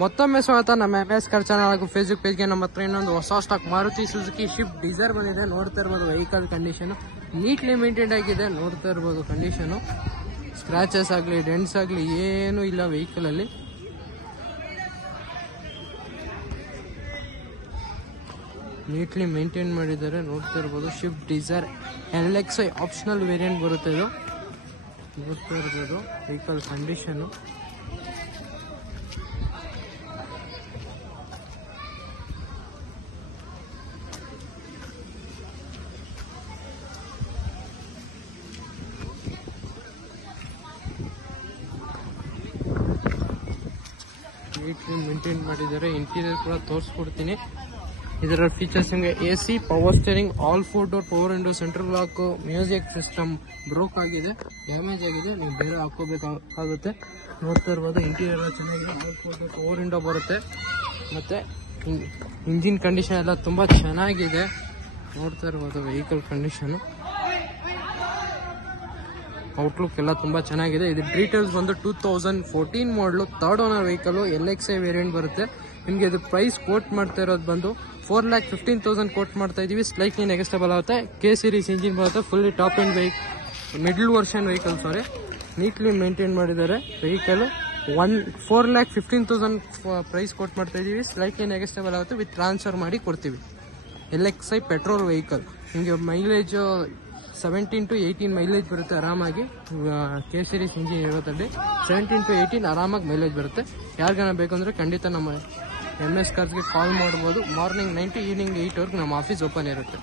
ಮತ್ತೊಮ್ಮೆ ಸ್ವಾಗತ ನಮ್ಮ MS ಕಾರ್ ಚಾನಲ್ ಹಾಗೂ ಫೇಸ್ಬುಕ್ ಪೇಜ್ಗೆ. ನಮ್ಮ ಹತ್ರ ಇನ್ನೊಂದು ಹೊಸ stock Maruti Suzuki Swift Dzire ಬಂದಿದೆ. ನೋಡ್ತಾ ಇರ್ಬೋದು ವೆಹಿಕಲ್ ಕಂಡೀಷನ್ ನೀಟ್ಲಿ ಮೇಂಟೈನ್ ಆಗಿದೆ. ನೋಡ್ತಾ ಇರ್ಬೋದು ಕಂಡೀಷನು, ಸ್ಕ್ರಾಚಸ್ ಆಗಲಿ ಡೆಂಟ್ಸ್ ಆಗಲಿ ಏನೂ ಇಲ್ಲ ವೆಹಿಕಲ್ ಅಲ್ಲಿ. ನೀಟ್ಲಿ ಮೇಂಟೈನ್ ಮಾಡಿದ್ದಾರೆ. ನೋಡ್ತಾ ಇರ್ಬೋದು Swift Dzire LXi optional variant ಬರುತ್ತೆ ಇದು. ನೋಡ್ತಾ ಇರ್ಬೋದು ವೆಹಿಕಲ್ ಕಂಡೀಷನು. ನೀಟ್ಲಿ ಮೇಂಟೈನ್ ಮಾಡಿದ್ದಾರೆ. ಇಂಟೀರಿಯರ್ ಕೂಡ ತೋರಿಸ್ಕೊಡ್ತೀನಿ. ಇದರ ಫೀಚರ್ಸ್ ಹಂಗೆ AC, power steering, all 4 door power window, central lock, music system broke ಆಗಿದೆ, ಡ್ಯಾಮೇಜ್ ಆಗಿದೆ, ನೀವು ಬೇರೆ ಹಾಕೋಬೇಕಾಗುತ್ತೆ. ನೋಡ್ತಾ ಇರ್ಬೋದು ಇಂಟೀರಿಯರ್ ಚೆನ್ನಾಗಿದೆ. ಆಲ್ 4 ಡೋರ್ ಪವರ್ ವಿಂಡೋ ಬರುತ್ತೆ. ಮತ್ತೆ ಇಂಜಿನ್ ಕಂಡೀಷನ್ ಎಲ್ಲ ತುಂಬ ಚೆನ್ನಾಗಿದೆ. ನೋಡ್ತಾ ಇರ್ಬೋದು ವೆಹಿಕಲ್ ಕಂಡೀಷನು, ಔಟ್ಲುಕ್ ಎಲ್ಲ ತುಂಬ ಚೆನ್ನಾಗಿದೆ. ಇದು ಡೀಟೇಲ್ಸ್ ಬಂದು 2014 ಮಾಡಲು, 3rd owner vehicle, LXi variant ಬರುತ್ತೆ. ನಿಮಗೆ ಇದು ಪ್ರೈಸ್ ಕೋಟ್ ಮಾಡ್ತಾ ಇರೋದು ಬಂದು 4,15,000 ಕೋಟ್ ಮಾಡ್ತಾ ಇದೀವಿ. ಸ್ಲೈಟ್ಲಿ ನೆಗೆಸ್ಟಬಲ್ ಆಗುತ್ತೆ. K ಸೀರೀಸ್ ಇಂಜಿನ್ ಬರುತ್ತೆ. Fully top end middle version vehicle. Neatly maintain ಮಾಡಿದ್ದಾರೆ ವೆಹಿಕಲ್. 4,15,000 ಪ್ರೈಸ್ ಕೋಟ್ ಮಾಡ್ತಾ ಇದೀವಿ. ಸ್ಲೈಟ್ಲಿ ನೆಗೆಸ್ಟಬಲ್ ಆಗುತ್ತೆ. ವಿತ್ ಟ್ರಾನ್ಸ್ಫರ್ ಮಾಡಿ ಕೊಡ್ತೀವಿ. LXi petrol vehicle. ನಿಮಗೆ ಮೈಲೇಜ್ 17 to 18 ಮೈಲೇಜ್ ಬರುತ್ತೆ ಆರಾಮಾಗಿ. K ಸೀರೀಸ್ ಇಂಜಿನ್ ಇರೋದ್ರಲ್ಲಿ 17 to 18 ಆರಾಮಾಗಿ ಮೈಲೇಜ್ ಬರುತ್ತೆ. ಯಾರಿಗಾನ ಬೇಕಂದ್ರೆ ಖಂಡಿತ ನಮ್ಮ MS ಕಾರ್ಸ್ಗೆ ಕಾಲ್ ಮಾಡ್ಬೋದು. ಮಾರ್ನಿಂಗ್ 9 to ಈವ್ನಿಂಗ್ 8 ವರೆಗೂ ನಮ್ಮ ಆಫೀಸ್ ಓಪನ್ ಇರುತ್ತೆ.